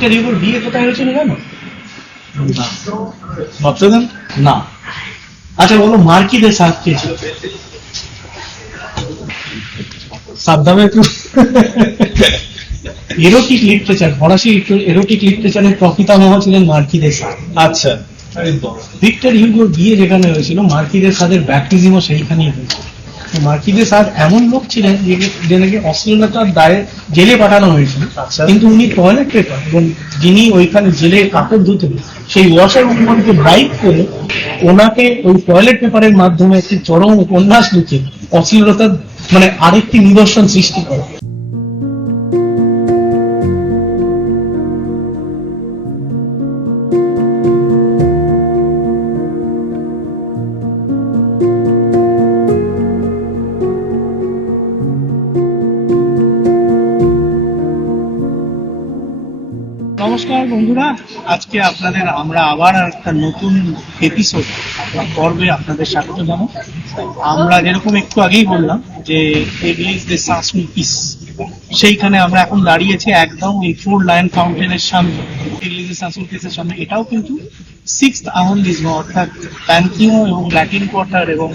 Victor হিউগোর বিয়ে কোথায় হয়েছিল জানো? নত্রদাম না? আচ্ছা বলো মার্কিদের সাথ কে ছিল একটু এরোটিক লিটারেচার ফরাসি এরোটিক লিটারেচারের প্রপিতামহ ছিলেন মার্কিদের সাথ। আচ্ছা। ভিক্টর হিউগোর বিয়ে যেখানে হয়েছিল মার্কিদের সাদের ব্যাপটিজমও সেইখানেই হয়েছিল। তো স্যার এমন লোক ছিলেন যে- যে নাকি অশ্লীলতার দায়ে জেলে পাঠানো হয়েছিল আচ্ছা। কিন্তু উনি টয়লেট পেপার এবং যিনি ওইখানে জেলে কাপড় ধুতেন সেই ওয়াশার উন্মানকে ব্রাইট করে ওনাকে ওই টয়লেট পেপারের মাধ্যমে একটি চরম উপন্যাস লিখে অশ্লীলতার মানে আরেকটি নিদর্শন সৃষ্টি করে নমস্কার বন্ধুরা, আজকে আপনাদের আমরা আবার একটা নতুন এপিসোড পর্বে আপনাদের স্বাগত জানাই আমরা যেরকম একটু আগেই বললাম যে পিস সেইখানে আমরা এখন দাঁড়িয়েছি একদম এই ফোর লায়ন ফাউন্টেনের সামনে। এগলিজ দে সামনে, এটাও কিন্তু সিক্স আহন্দিজম অর্থাৎ প্যান্থিও এবং ল্যাটিন কোয়ার্টার এবং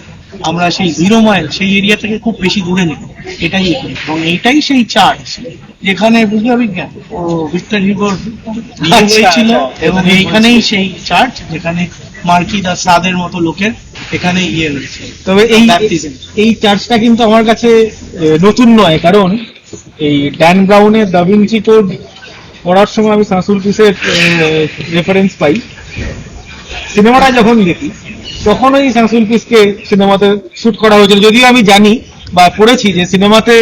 আমরা সেই জিরো মাইল সেই এরিয়া থেকে খুব বেশি দূরে নেই। এটাই এবং এইটাই সেই চার্চ যেখানে বুঝলো বিজ্ঞান ও ভিক্টর আচ্ছা, হয়েছিল আচ্ছা। এবং এইখানেই সেই চার্চ যেখানে মার্কিদা সাদের মতো লোকের এখানে ইয়ে হয়েছে তবে এই এই চার্চটা কিন্তু আমার কাছে নতুন নয় কারণ এই ড্যান ব্রাউনের দাভিঞ্চি কোড পড়ার সময় আমি সাসুল পিসের রেফারেন্স পাই। সিনেমাটা যখন দেখি তখন ওই সাসুল পিসকে সিনেমাতে শুট করা হয়েছিল। যদিও আমি জানি বা পড়েছি যে সিনেমাতে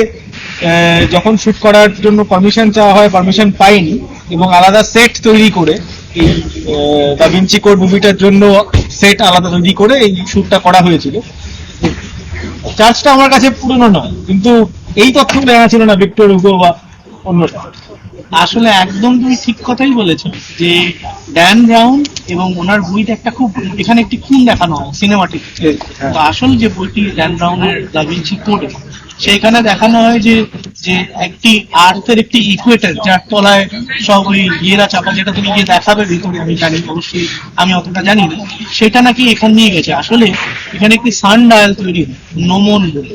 যখন শ্যুট করার জন্য পারমিশন চাওয়া হয় পারমিশন পাইনি এবং আলাদা সেট তৈরি করে এই দাবিঞ্চি কোড মুভিটার জন্য সেট আলাদা তৈরি করে এই শ্যুটটা করা হয়েছিল। চার্জটা আমার কাছে পুরনো নয়, কিন্তু এই তথ্য জানা ছিল না ভিক্টর হুগো বা অন্যটা আসলে একদম তুমি ঠিক কথাই বলেছ যে ড্যান ব্রাউন এবং ওনার বইতে একটা খুব এখানে একটি খুন দেখানো হয় সিনেমাটিক তো আসল যে বইটি ড্যান ব্রাউনের দাভিঞ্চি কোড সেইখানে দেখানো হয় যে যে একটি আর্থের একটি ইকুয়েটার যার তলায় সব ওই ইয়েরা চাপা যেটা তুমি গিয়ে দেখাবে ভিতরে আমি জানি অবশ্যই আমি অতটা জানি না সেটা নাকি এখান নিয়ে গেছে। আসলে এখানে একটি সান ডায়াল তৈরি হয় নোমন বলে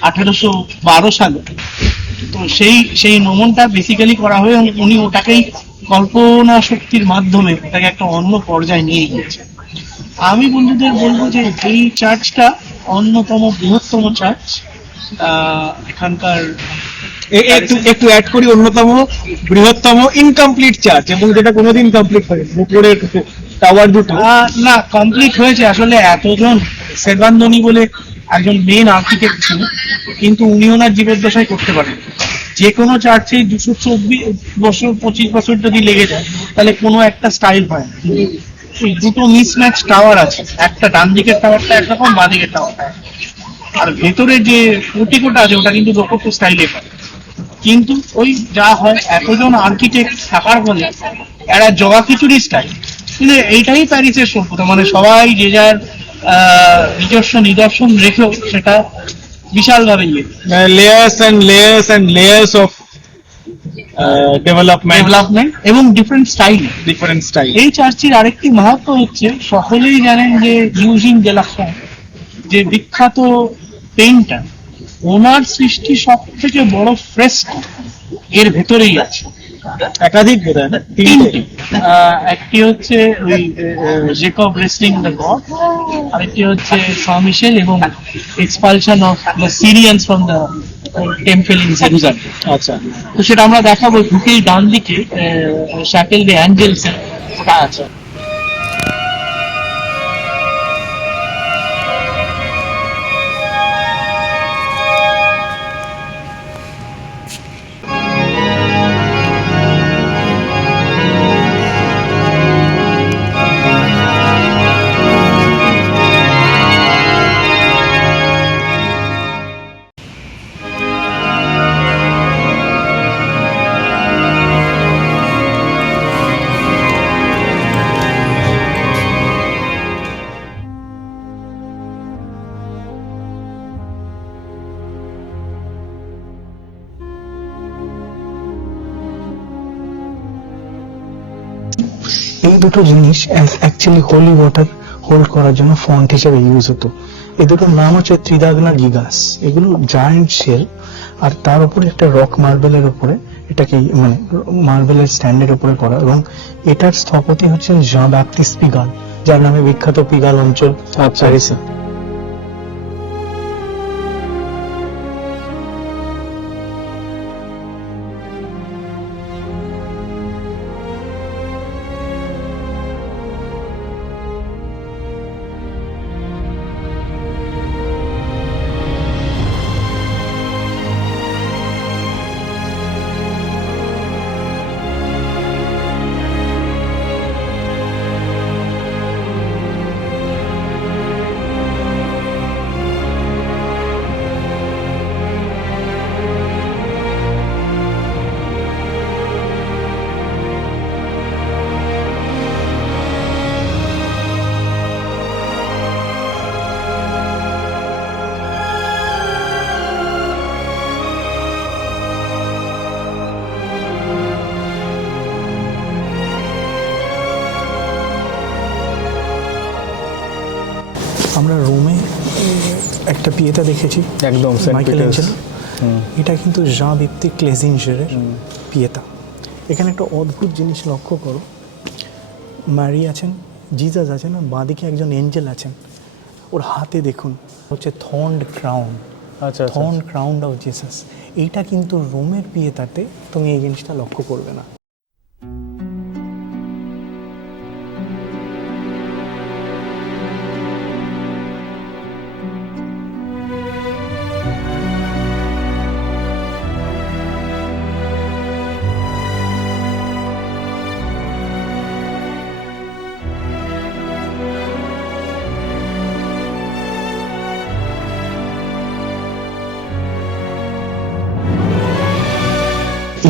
আঠারোশো বারো সালে। তো সেই সেই নমনটা বেসিক্যালি করা হয়ে উনি ওটাকেই কল্পনা শক্তির মাধ্যমে ওটাকে একটা অন্য পর্যায়ে নিয়ে গিয়েছে। আমি বন্ধুদের বলব যে এই চার্চটা অন্যতম বৃহত্তম চার্চ এখানকার একটু একটু অ্যাড করি অন্যতম বৃহত্তম ইনকমপ্লিট চার্চ এবং যেটা কোনোদিন কমপ্লিট হয়নি উপরের টাওয়ার দুটো। না কমপ্লিট হয়েছে। আসলে এতজন সেবান্দনী বলে একজন মেন আর্কিটেক্ট ছিল কিন্তু উনি ওনার জীবের জীবদ্দশায় করতে পারেন। যে কোনো চার্চে দুশো চব্বিশ বছর, পঁচিশ বছর যদি লেগে যায়, তাহলে কোনো একটা স্টাইল হয় এই দুটো মিসম্যাচ টাওয়ার আছে, একটা ডান দিকের টাওয়ারটা একরকম, বাঁ দিকের টাওয়ারটা আর ভেতরে যে পোর্টিকোটা আছে, ওটা কিন্তু রোকোকো স্টাইলে পায় কিন্তু ওই যা হয়, এতজন আর্কিটেক্ট থাকার ফলে এরা জগা খিচুড়ি স্টাইল কিন্তু এইটাই প্যারিসের সভ্যতা মানে সবাই যে যার নিজস্ব নিদর্শন রেখেও সেটা বিশালভাবে ইয়ে। Layers and layers and layers of development development এবং ডিফারেন্ট স্টাইল ডিফারেন্ট স্টাইল এই চার্চের আরেকটি মাহাত্ম হচ্ছে সকলেই জানেন যে ইউজিন ডেলাফন যে বিখ্যাত পেইন্টার ওনার সৃষ্টি সব থেকে বড় ফ্রেস্কো এর ভেতরেই আছে। একাধিক বোধ হয় একটি হচ্ছে ওই জেকব রেসলিং দ্য গড আরেকটি হচ্ছে সমিশেল এবং expulsion of the Syrians from the temple in Jerusalem আচ্ছা। তো সেটা আমরা দেখাবো ঢুকেই ডান দিকে শ্যাটেল দ্য অ্যাঞ্জেলস ওটা আছে দুটো জিনিস অ্যাকচুয়ালি হোলি ওয়াটার হোল্ড করার জন্য ফন্ট হিসেবে ইউজ হতো। এ দুটোর নাম হচ্ছে ত্রিদাগনা গিগাস। এগুলো জায়ান্ট শেল আর তার উপরে একটা রক মার্বেলের উপরে এটাকে মানে মার্বেলের স্ট্যান্ডের উপরে করা। এবং এটার স্থপতি হচ্ছেন জাঁ ব্যাপটিস্ট পিগাল যার নামে বিখ্যাত পিগাল অঞ্চল প্যারিসে আমরা রোমে একটা পিয়েতা দেখেছি। একদম, মাইকেল এটা কিন্তু জাঁ ভিত্তিক ক্লেজিনজারের পিয়েতা এখানে একটা অদ্ভুত জিনিস লক্ষ্য করো। মারি আছেন জিজাস আছেন আর বাঁদিকে একজন এঞ্জেল আছেন। ওর হাতে দেখুন হচ্ছে থর্নড ক্রাউন আচ্ছা থর্ন ক্রাউন্ড অফ জিসাস এইটা কিন্তু রোমের পিয়েতাতে তুমি এই জিনিসটা লক্ষ্য করবে না।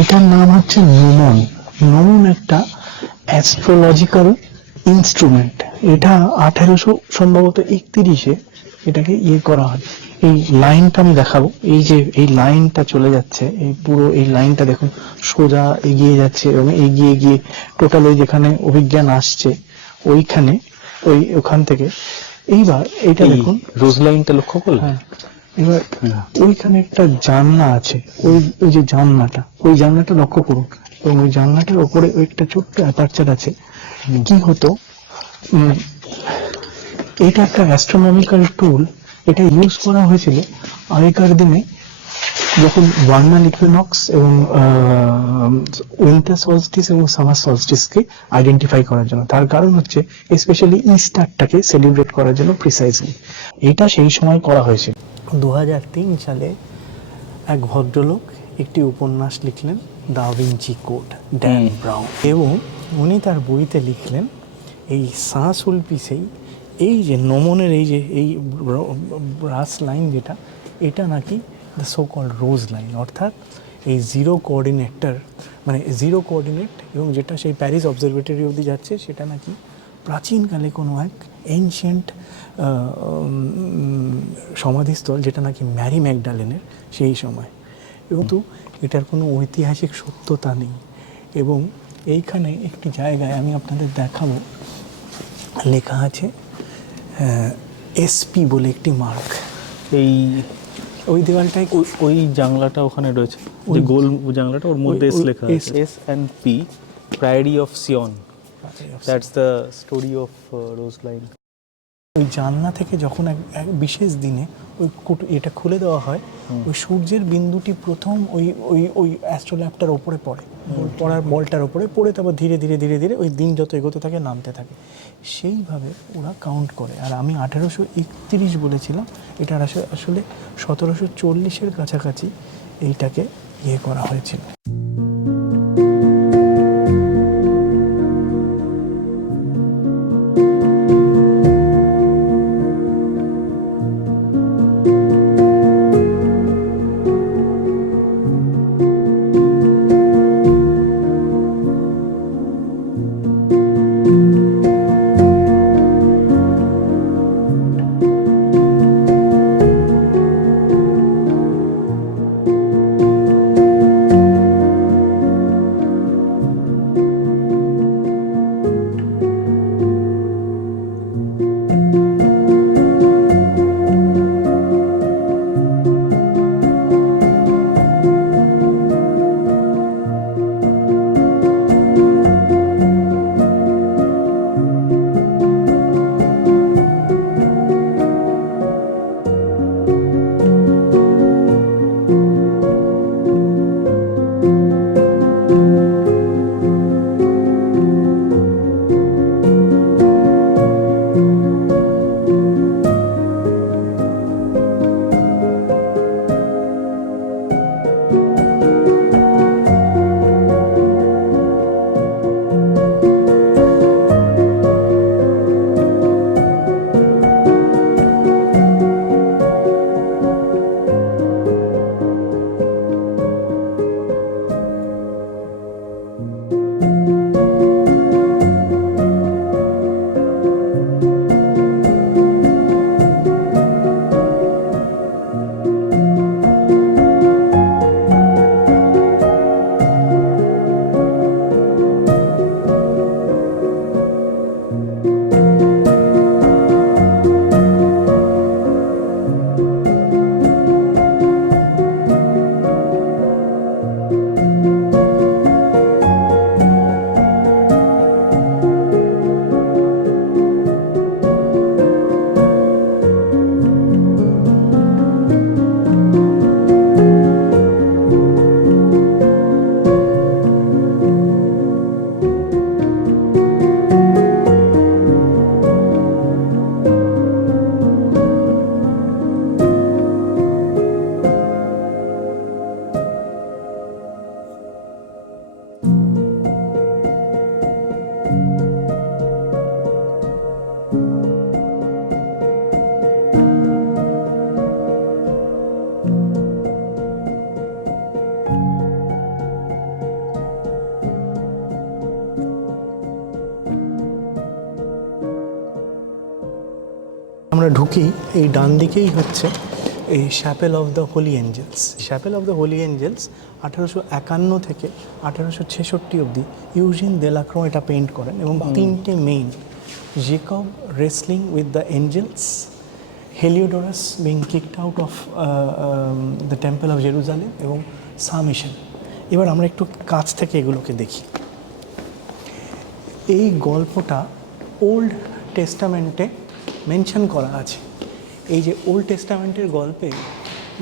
এটার নাম হচ্ছে নোমন। নোমন একটা অ্যাস্ট্রোলজিক্যাল ইনস্ট্রুমেন্ট এটা আঠারোশো সম্ভবত একত্রিশে এটাকে ইয়ে করা হয়। এই লাইনটা আমি দেখাবো। এই যে এই লাইনটা চলে যাচ্ছে এই পুরো এই লাইনটা দেখুন সোজা এগিয়ে যাচ্ছে এবং এগিয়ে গিয়ে টোটাল ওই যেখানে অভিজ্ঞান আসছে ওইখানে ওই ওখান থেকে। এইবার এইটা দেখুন। রোজ লাইনটা লক্ষ্য করলে হ্যাঁ। এবার ওইখানে একটা জানলা আছে ওই ওই যে জানলাটা ওই জানলাটা লক্ষ্য করুন। এবং ওই জানলাটার উপরে ওই একটা ছোট্ট অ্যাপারচার আছে। কি হতো? এটা একটা অ্যাস্ট্রোনমিক্যাল টুল এটা ইউজ করা হয়েছিল আগেকার দিনে যখন ওয়ার্নাল ইকুইনক্স এবং উইন্টার সলস্টিস এবং সামার সলস্টিসকে আইডেন্টিফাই করার জন্য। তার কারণ হচ্ছে স্পেশালি ইস্টারটাকে সেলিব্রেট করার জন্য প্রিসাইজলি এটা সেই সময় করা হয়েছিল। দু হাজার তিন সালে এক ভদ্রলোক একটি উপন্যাস লিখলেন Da Vinci Code Dan Brown. এবং উনি তার বইতে লিখলেন এই সাঁসুল পিসেই এই যে নমনের এই যে এই ব্রাস লাইন যেটা এটা নাকি the so called rose line অর্থাৎ এই জিরো কোঅর্ডিনেটটার মানে জিরো কোঅর্ডিনেট এবং যেটা সেই প্যারিস অবজারভেটরি অবধি যাচ্ছে সেটা নাকি প্রাচীনকালে কোনো এক এনশিয়েন্ট সমাধিস্থল যেটা নাকি ম্যারি ম্যাকডালেনের সেই সময়। এবং তো এটার কোনো ঐতিহাসিক সত্যতা নেই। এবং এইখানে একটি জায়গায় আমি আপনাদের দেখাবো। লেখা আছে এসপি বলে একটি মার্ক। এই ওই দেওয়ালটায় ওই- জানলাটা ওখানে রয়েছে। ওই গোল জানলাটা ওর মধ্যে এস লেখা আছে। S. And P priory of Sion that's the story of rose line ওই জানলা থেকে যখন এক বিশেষ দিনে ওই কুট- এটা খুলে দেওয়া হয় ওই সূর্যের বিন্দুটি প্রথম ওই ওই ওই অ্যাস্ট্রোল্যাপটার ওপরে পড়ে। পড়ার বলটার ওপরে পড়ে তারপর ধীরে ধীরে ধীরে ধীরে ওই দিন যত এগোতে থাকে নামতে থাকে। সেইভাবে ওরা কাউন্ট করে। আর আমি আঠেরোশো একত্রিশ বলেছিলাম এটা আসলে আসলে সতেরোশো চল্লিশের কাছাকাছি এইটাকে ইয়ে করা হয়েছিল। আমরা ঢুকি এই ডান দিকেই হচ্ছে এই chapel of the holy angels chapel of the holy angels আঠারোশো একান্ন থেকে আঠারোশো ছেষট্টি অবধি ইউজিন দেলাক্রো এটা পেইন্ট করেন এবং তিনটে main Jacob wrestling with the angels Heliodorus being kicked out of the temple of Jerusalem এবং সামিশন এবার আমরা একটু কাছ থেকে এগুলোকে দেখি। এই গল্পটা ওল্ড টেস্টামেন্টে মেনশন করা আছে। এই যে ওল্ড টেস্টামেন্টের গল্পে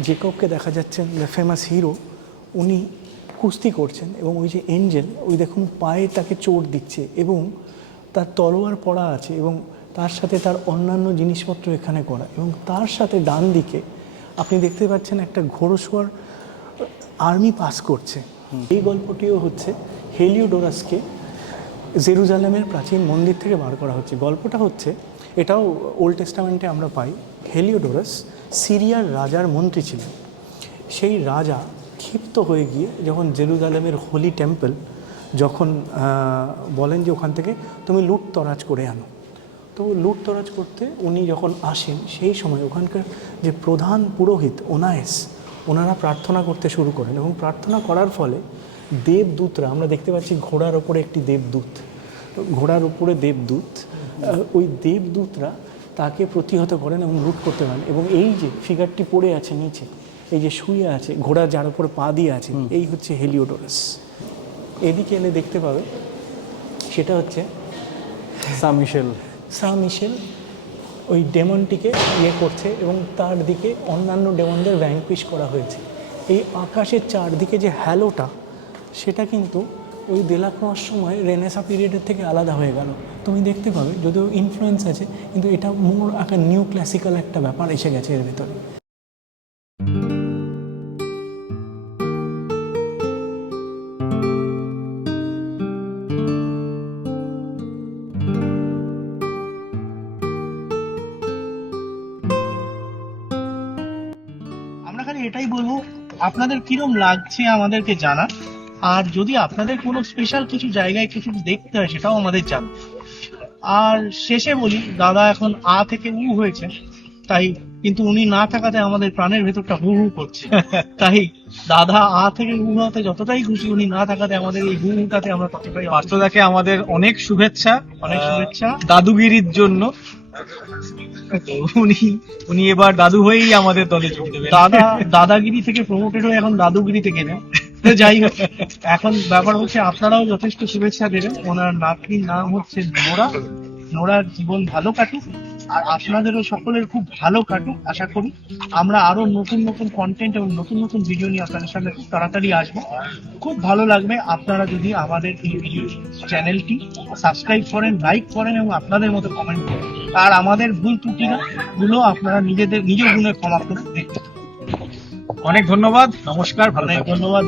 জেকবকে দেখা যাচ্ছেন দ্য ফেমাস হিরো উনি কুস্তি করছেন এবং ওই যে এঞ্জেল ওই দেখুন পায়ে তাকে চোট দিচ্ছে এবং তার তলোয়ার পড়া আছে এবং তার সাথে তার অন্যান্য জিনিসপত্র এখানে করা এবং তার সাথে ডান দিকে আপনি দেখতে পাচ্ছেন একটা ঘোড়সোয়ার আর্মি পাস করছে। এই গল্পটিও হচ্ছে হেলিওডোরাসকে জেরুজালেমের প্রাচীন মন্দির থেকে বার করা হচ্ছে। গল্পটা হচ্ছে এটাও ওল্ড টেস্টামেন্টে আমরা পাই। হেলিওডোরাস সিরিয়ার রাজার মন্ত্রী ছিলেন। সেই রাজা ক্ষিপ্ত হয়ে গিয়ে যখন জেরুজালেমের হোলি টেম্পল, যখন বলেন যে ওখান থেকে তুমি লুট তরাজ করে আনো। তো লুট তরাজ করতে উনি যখন আসেন, সেই সময় ওখানকার যে প্রধান পুরোহিত ওনায়েস, ওনারা প্রার্থনা করতে শুরু করেন এবং প্রার্থনা করার ফলে দেবদূতরা, আমরা দেখতে পাচ্ছি ঘোড়ার ওপরে একটি দেবদূত। ঘোড়ার উপরে দেবদূত ওই দেবদূতরা তাকে প্রতিহত করেন এবং লুট করতে পারেন। এবং এই যে ফিগারটি পড়ে আছে নিচে এই যে শুয়ে আছে ঘোড়া যার উপর পা দিয়ে আছে এই হচ্ছে হেলিওডোরাস। এদিকে এলে দেখতে পাবে সেটা হচ্ছে সামিশেল সা মিশেল ওই ডেমনটিকে ইয়ে করছে এবং তার দিকে অন্যান্য ডেমনদের ভ্যাঙ্কুইশ করা হয়েছে। এই আকাশের চারদিকে যে হ্যালোটা সেটা কিন্তু ওই দেলাক্রোয়ার সময় রেনেসা পিরিয়ডের থেকে আলাদা হয়ে গেল। তুমি দেখতে পাবে, যদিও ইনফ্লুয়েন্স আছে, কিন্তু এটা মোর একটা নিউ ক্লাসিক্যাল একটা ব্যাপার এসে গেছে এর ভেতরে। আমরা খালি এটাই বলব, আপনাদের কিরম লাগছে আমাদেরকে জানা আর যদি আপনাদের কোনো স্পেশাল কিছু জায়গায় কিছু দেখতে হয় সেটাও আমাদের জানা আর শেষে বলি দাদা এখন আ থেকে উ হয়েছে তাই কিন্তু উনি না থাকাতে আমাদের প্রাণের ভেতরটা হু হু করছে। তাই দাদা আ থেকে উ হতে যতটাই খুশি উনি না থাকাতে আমাদের এই হু হুটাতে আমরা ততটাই। পার্থদাকে আমাদের অনেক শুভেচ্ছা অনেক শুভেচ্ছা। দাদুগিরির জন্য। উনি উনি এবার দাদু হয়েই আমাদের দলে যোগ দেবেন। দাদা, দাদাগিরি থেকে প্রমোটেড হয়ে এখন দাদুগিরিতে গেলেন যাই হোক, এখন ব্যাপার হচ্ছে আপনারাও যথেষ্ট শুভেচ্ছা দেবেন। ওনার নাতনির নাম হচ্ছে নোরা। নোরার জীবন ভালো কাটুক। আর আপনাদেরও সকলের খুব ভালো কাটুক আশা করি। আমরা আরও নতুন নতুন কন্টেন্ট এবং নতুন নতুন ভিডিও নিয়ে আপনাদের সামনে খুব তাড়াতাড়ি আসব। খুব ভালো লাগবে আপনারা যদি আমাদের এই ভিডিও চ্যানেলটি সাবস্ক্রাইব করেন লাইক করেন এবং আপনাদের মতো কমেন্ট করেন। আর আমাদের ভুল ত্রুটিরা গুলো আপনারা নিজেদের নিজের গুণে ক্ষমা করে দেখতে অনেক ধন্যবাদ নমস্কার ভালো ধন্যবাদ